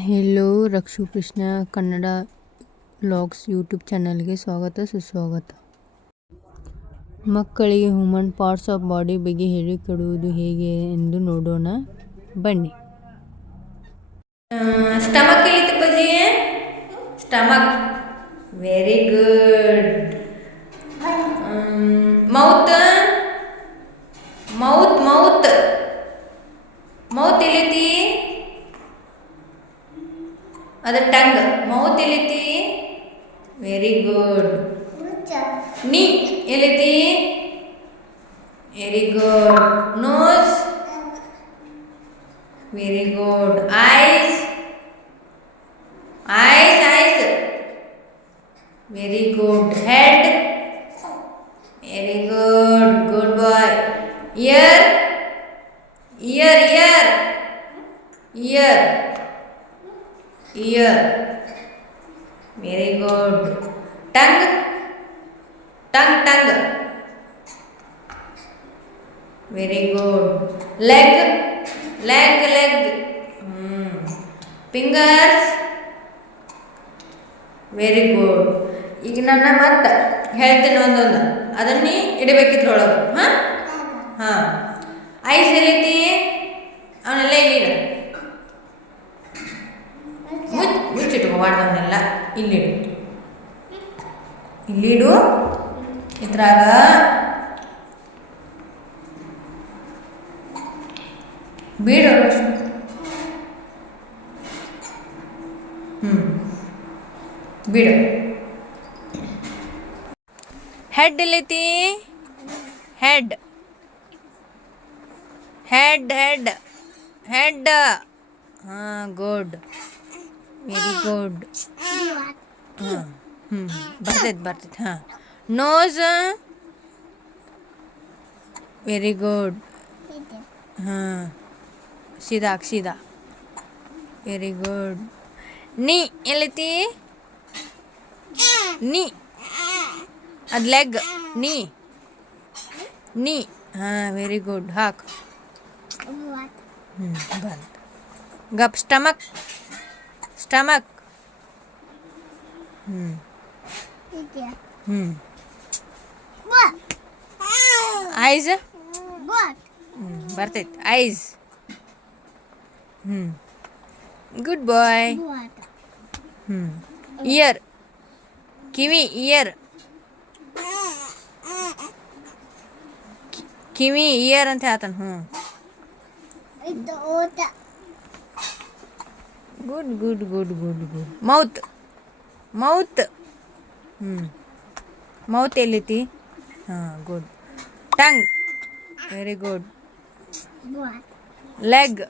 Hello Rakshu Krishna Kannada vlogs YouTube ಚಾನಲ್ಗೆ ಸ್ವಾಗತ ಸುಸ್ವಾಗತ. ಮಕ್ಕಳಿಗೆ ಹ್ಯೂಮನ್ ಪಾರ್ಟ್ಸ್ ಆಫ್ ಬಾಡಿ ಬಗ್ಗೆ ಹೇಳಿಕೊಡುವುದು ಹೇಗೆ ಎಂದು ನೋಡೋಣ ಬನ್ನಿ. ಸ್ಟಮಕ್ ಎಲ್ಲಿತ್ತು ಬಜ್ಜಿ? Stomach, very good. Mouth mouth mouth mouth ಎಲ್ಲೈತಿ? ಅದು ಟಂಗ್. ಮೌತ್ ಎಲ್ಲೈತಿ? Very good. ನೀ ಎಲ್ಲೈತಿ? Very good. Nose? Very good. Eyes? Eyes eyes very good. Head? Very good, good boy. Ear? Ear ear ear ear, very good. Tongue? Tongue, very good. Leg? Leg. Fingers? very good. ಈಗ ನನ್ನ ಮತ್ತೆ ಹೇಳ್ತೇನೆ ಒಂದೊಂದು, ಅದನ್ನೇ ಇಡಬೇಕಿದ್ರೊಳಗೆ. ಹಾಂ ice ಎಲ್ಲೈತಿ? ಅವನೆಲ್ಲ ಇಲ್ಲಿಡ, ಮುಚ್ಚಿಟ್ಕೋಬಾರ್ದವನ್ನೆಲ್ಲ. ಇಲ್ಲಿಡು ಇದ್ರಾಗ. ಬೀಡು ಬೀಡು. ಹೆಡ್ ಎಲ್ಲೈತಿ? ಹೆಡ್ ಹೆಡ್ ಹೆಡ್ ಹೆಡ್ ಹಾಂ, ಗುಡ್, ವೆರಿ ಗುಡ್. ಬರ್ತೈತಿ. ಹಾಂ, ನೋಸ್? Very good. ಹಾಂ, ಸೀದಾ ವೆರಿ ಗುಡ್. ನೀ ಎಲ್ಲೈತಿ? ನೀ ಅದು ಲೆಗ್. ನೀ ಹಾಂ, ವೆರಿ ಗುಡ್. ಹಾಕು. ಬಂತು. ಗಪ್. Stomach eyes? ಬರ್ತೈತಿ. ಐಸ್. Good boy. ಇಯರ್? ಕಿವಿ. ಇಯರ್ ಅಂತ ಹೇಳ್ತಾನೆ. ಗುಡ್. ಮೌತ್? ಮೌತ್ ಎಲ್ಲೈತಿ? ಹಾಂ, good. Tongue? Very good. Leg?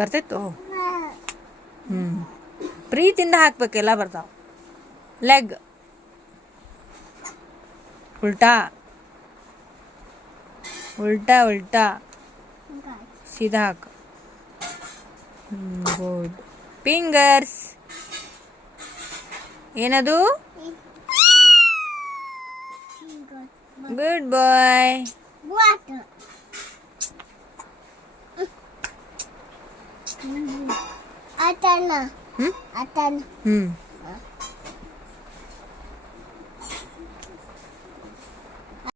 ಬರ್ತೈತು. ಪ್ರೀತಿಯಿಂದ ಹಾಕ್ಬೇಕೆಲ್ಲ ಬರ್ತಾವ. ಲೆಗ್ ಉಲ್ಟಾ ಸೀದಾ ಹಾಕು. ಗುಡ್. ಫಿಂಗರ್ಸ್ ಏನದು? ಗುಡ್ ಬಾಯ್.